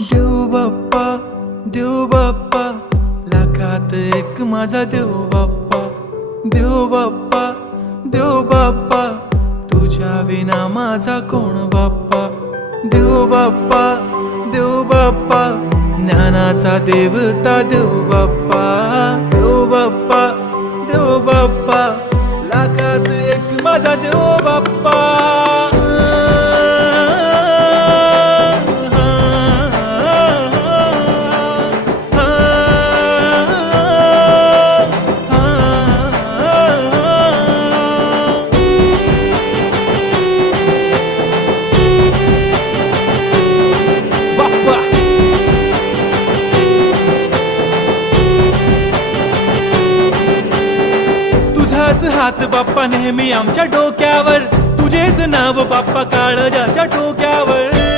देव बाप्पा लाखात एक माझा देव बाप्पा देव बाप्पा तुझ्या विना माझा कोण बाप्पा देव बाप्पा ज्ञानाचा देवता देव बाप्पा लाखात एक माझा देव बाप्पा तुझाच हात बाप्पा नेहमी आमच्या डोक्यावर तुझेच नाव बाप्पा काळजाच्या टोक्यावर